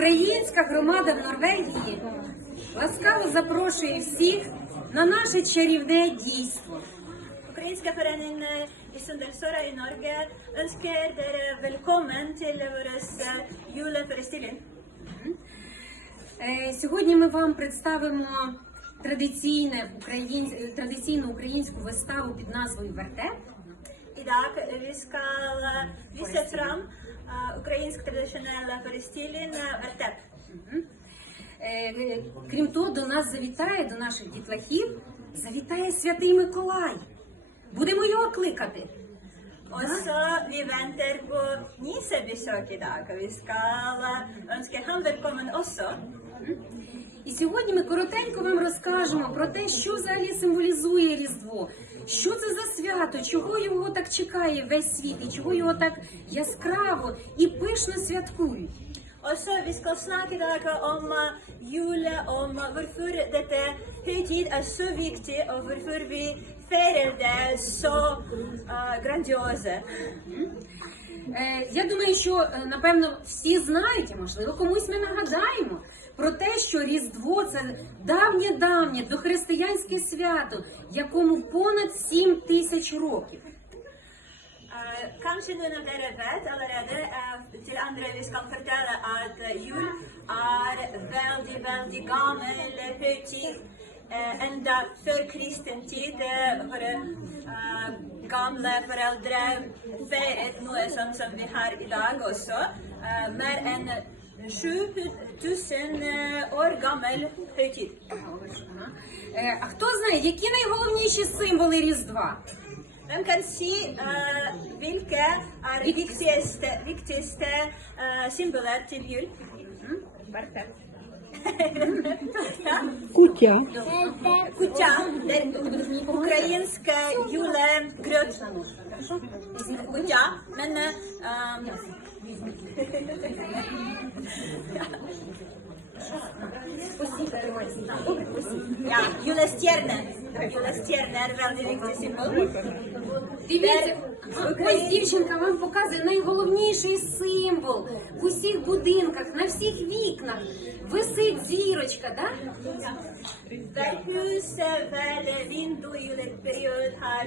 Українська громада в Норвегії ласкаво запрошує всіх на наше чарівне дійство. Ukrainska föreningen i Sunndalsøra i Norge ønsker dere velkommen til vår juleforestilling. Сьогодні ми вам представимо традиційне україн... е, традиційну українську виставу під назвою Вертеп. Dag eh, vi skal eh, tradisjonell forestilling eh, Vertep. Е, Крім того, до нас завітає, до наших дітлахів, завітає святий Миколай. Будемо його кликати. Også vi venter på nisebesøk i dag, vi skal ønske ham velkommen også. І сьогодні ми коротенько вам розкажемо про те, що взагалі символізує Різдво, що це за свято, чого його так чекає весь світ, і чого його так яскраво і пишно святкують. Også vi skal snakke i dag om jule, om hvorfor dette høytid er så viktig, og hvorfor vi feirer det så eh, grandiose. Е, я думаю, що е, напевно всі знають, можливо комусь ми нагадаємо про те, що Різдво це давнє-давнє дохристиянське свято, якому понад 7 тисяч років. Eh, kanskje noen av dere vet allerede eh, til andre vi skal fortelle at eh, jul er veldig, veldig gammel høytid. Eh, enda før kristen tid eh, våre eh, gamle foreldre feiret noe sånn som vi har i dag også. Eh, mer enn 7000 eh, år gammel høytid. Е, А хто знає, які найголовніші символи Різдва? Hvem kan si eh, hvilke er viktigste, viktigste eh, symboler til jul? Кутя. Куття, det er українськ julegrøt. Куття, men eh, ja, er symbol. Дивіться, ось дівчинка вам показує найголовніший символ в усіх будинках, на всіх вікнах. Висить зірочка, да? Eh, eh. А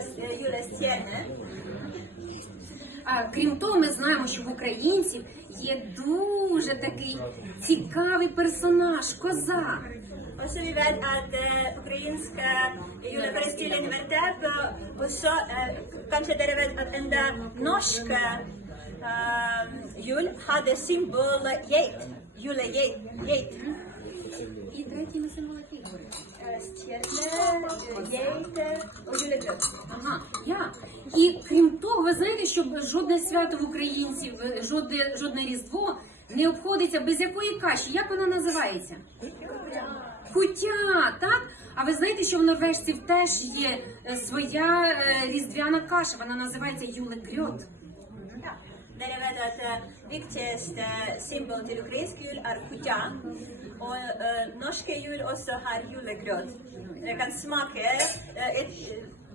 крім того, ми знаємо, що в українців є дуже такий цікавий персонаж, коза. Også vi vet at eh, ukrainsk juleforestilling Vertep eh, også eh, Kanskje dere vet at enda norsk eh, jul hadde symbol geit. Julegeit. Geit. І третій символ який eh, og julegrøt. Ага, я. І крім того, ви знаєте, що жодне свято в українців, жодне, жодне різдво не обходиться без якої каші. Як вона називається? Кутя, так? А ви знаєте, що в норвежців теж є е, своя е, різдвяна каша, вона називається юлекрьот. Ja. Dere vet at eh, viktigste symbol til ukrainsk jul er kutja. Og eh, norske jul også har julegrøt. Dere kan smake eh, et,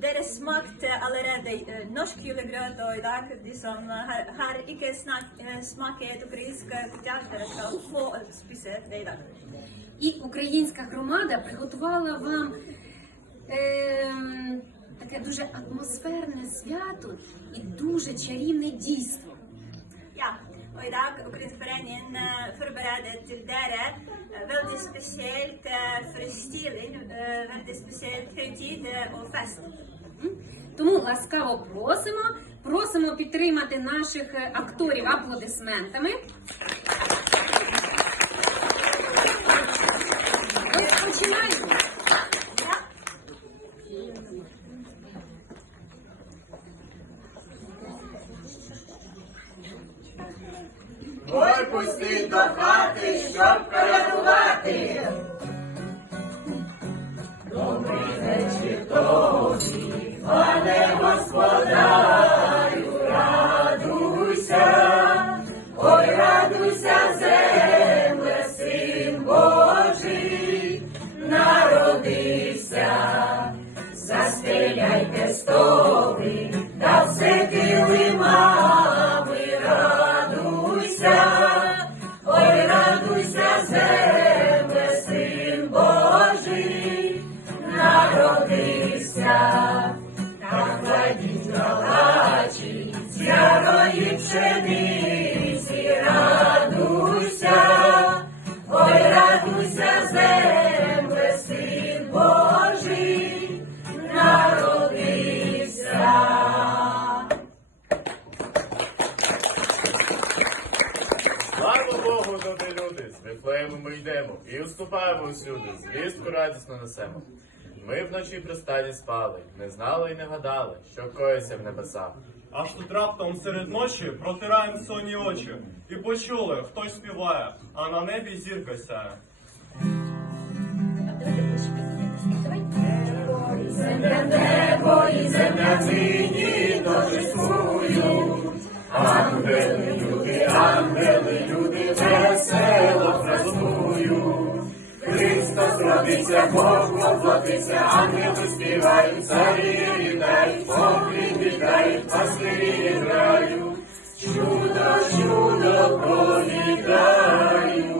Dere smakte allerede eh, norsk julegrøt, og i dag de som har, har ikke snak, eh, smaket ukrainsk kutja, dere skal få spise det i dag. І українська громада приготувала вам ем, таке дуже атмосферне свято і дуже чарівне дійство. Dag eh, forbereder til dere eh, veldig spesielt eh, forestilling, eh, veldig spesielt høytid eh, og fest. Тому ласкаво просимо, просимо підтримати наших е, акторів аплодисментами. Розпочинаємо. Ой, nos ярої пшениці, радуйся, ой, радуйся, земле, син Божий, народився. Слава Богу, добрі люди! З Вифлеєму ми йдемо і уступаємо усюди, звістку радісно несемо. Ми вночі при стаді спали, не знали і не гадали, що коїться в небесах. Аж тут раптом серед ночі протираєм сонні очі і почули, хтось співає, а на небі зірка сяє. Земля небо і земля нині торжествують. Ангели, люди, ангели, люди весело празнують. Христос родиться, Бог воплотиться, ангели співають, царі вітають, поклін вітають, пастирі грають. Чудо, чудо провідають.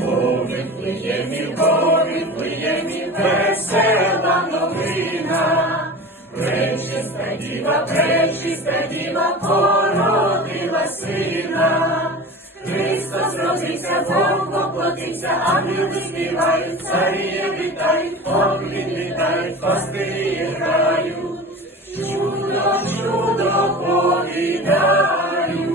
О, Вифлеємі, о, Вифлеємі, весела новина. Пречиста діва, пречиста ангели співають, царі вітають, поклін вітають, пастирі грають. Чудо, чудо повідають.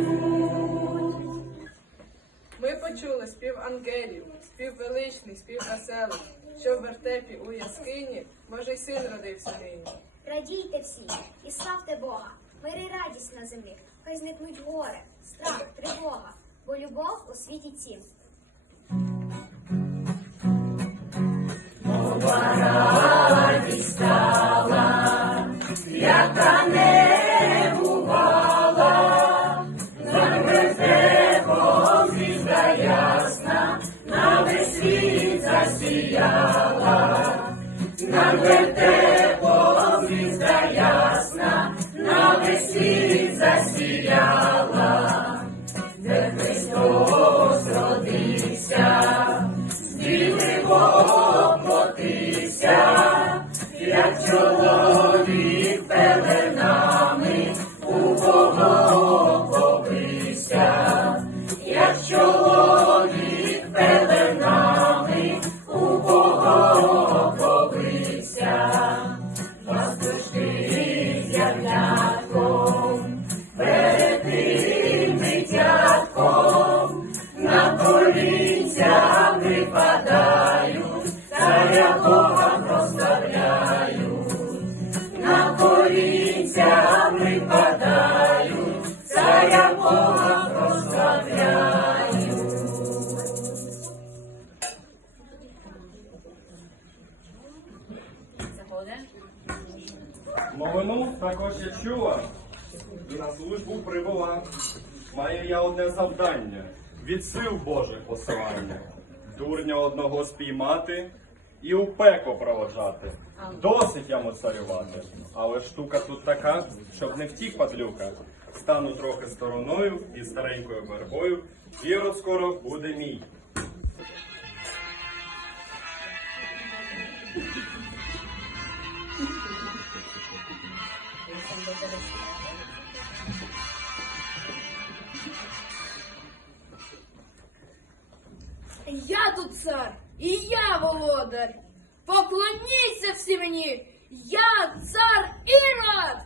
Ми почули спів ангелів, спів величний, спів веселий, що в вертепі у яскині Божий син родився нині. Радійте всі і славте Бога, мир і радість на землі, хай зникнуть горе, страх, тривога, бо любов у світі яка бувала, над звізда ясна, на весь світ також я чула. І на службу прибула. Маю я одне завдання від сил Божих посилання. Дурня одного спіймати і у пекло проводжати. Досить я моцарювати. Але штука тут така, щоб не втік падлюка. Стану трохи стороною і старенькою вербою. Ірод скоро буде мій. Володар. Поклоніться всі мені, я цар Ірод.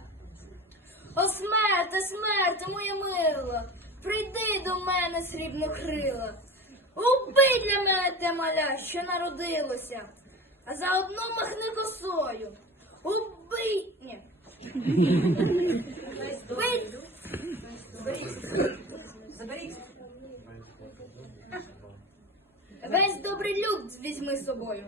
О, смерте, смерте, моя мила, прийди до мене срібнокрила. Убий для мене те маля, що народилося, а заодно махни косою. Убий. Ні. Убий. Весь добрий люд візьми з собою.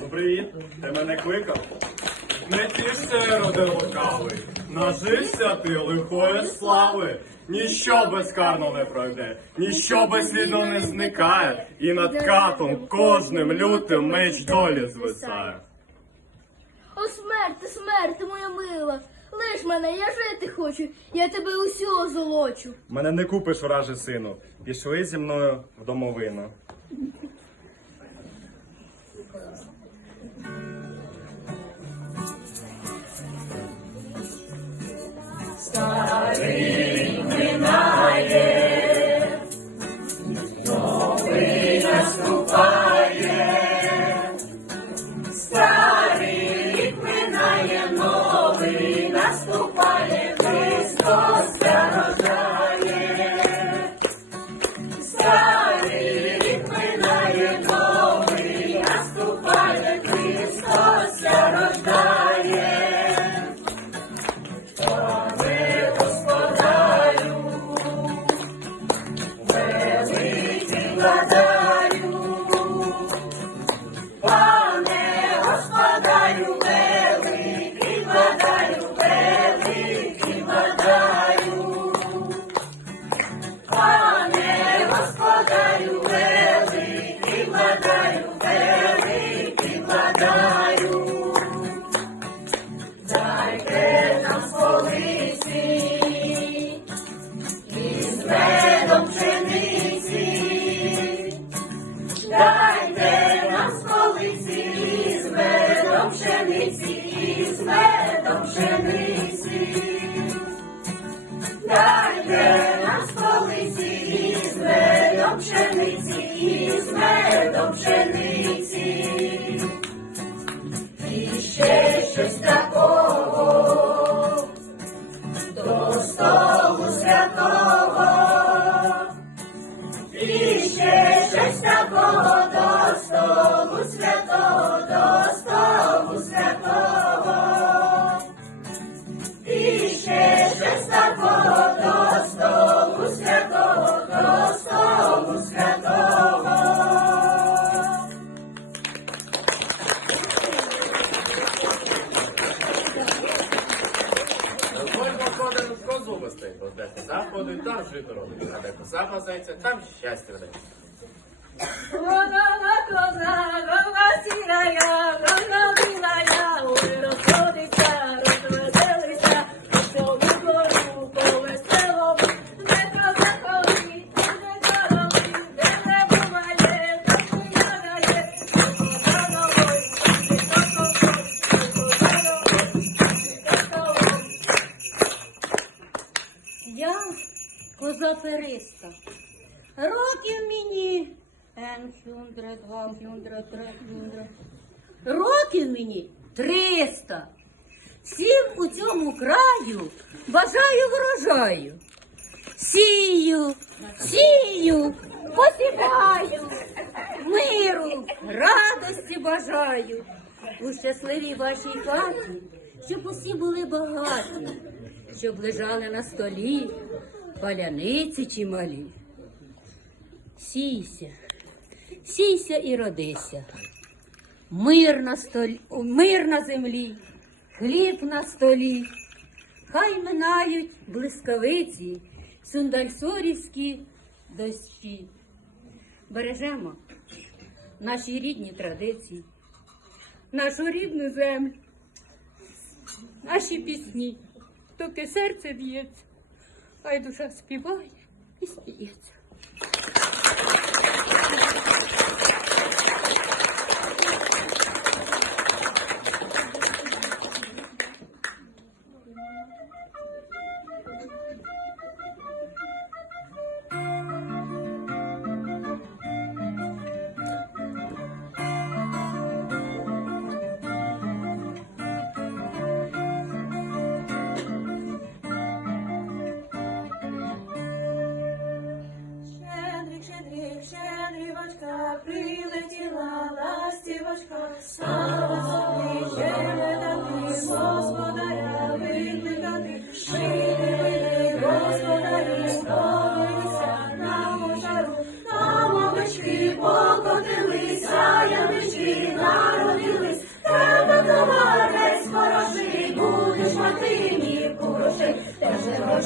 Ну, привіт, ти мене кликав? Не тішся, роде лукавий, нажився ти лихої слави. Ніщо безкарно не пройде, ніщо безслідно не зникає, і над катом кожним лютим меч долі звисає. О, смерти, смерти, моя мила. Лиш мене, я жити хочу, я тебе усього золочу. Мене не купиш, враже сину. Пішли зі мною в домовину. Старий минає, новий наступає. сама зайця, там щастя вдається. років мені 300. Всім у цьому краю бажаю врожаю. Сію, сію, посіваю, миру, радості бажаю. У щасливій вашій хаті, щоб усі були багаті, щоб лежали на столі, паляниці чималі. Сійся, сійся і родися мир на, столі, мир на землі, хліб на столі, хай минають блискавиці, сундальсорівські дощі. Бережемо наші рідні традиції, нашу рідну землю, наші пісні, доки серце б'ється, хай душа співає і сміється.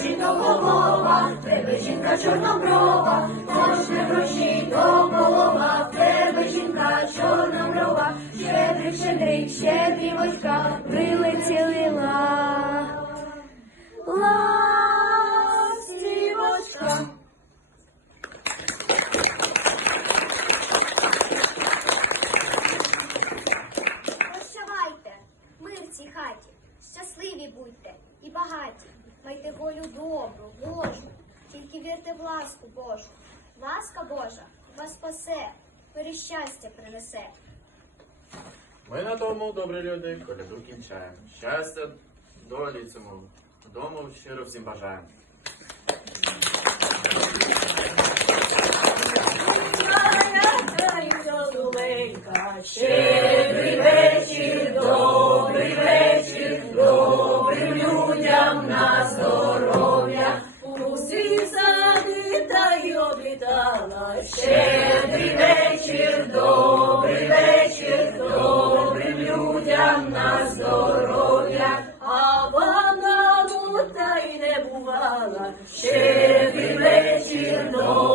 голова, тебе жінка чорноброва, тож не гроші до полова, тебе жінка чорноброва, щедрик, щедрик, щедрик. Добрі люди, коляду кінчаємо. Щастя, долі цьому дому щиро всім бажаємо. Щедрий вечір, добрий вечір, добрим людям на здоров'я. Усі сади та й облітала. Щедрий вечір, добрий вечір,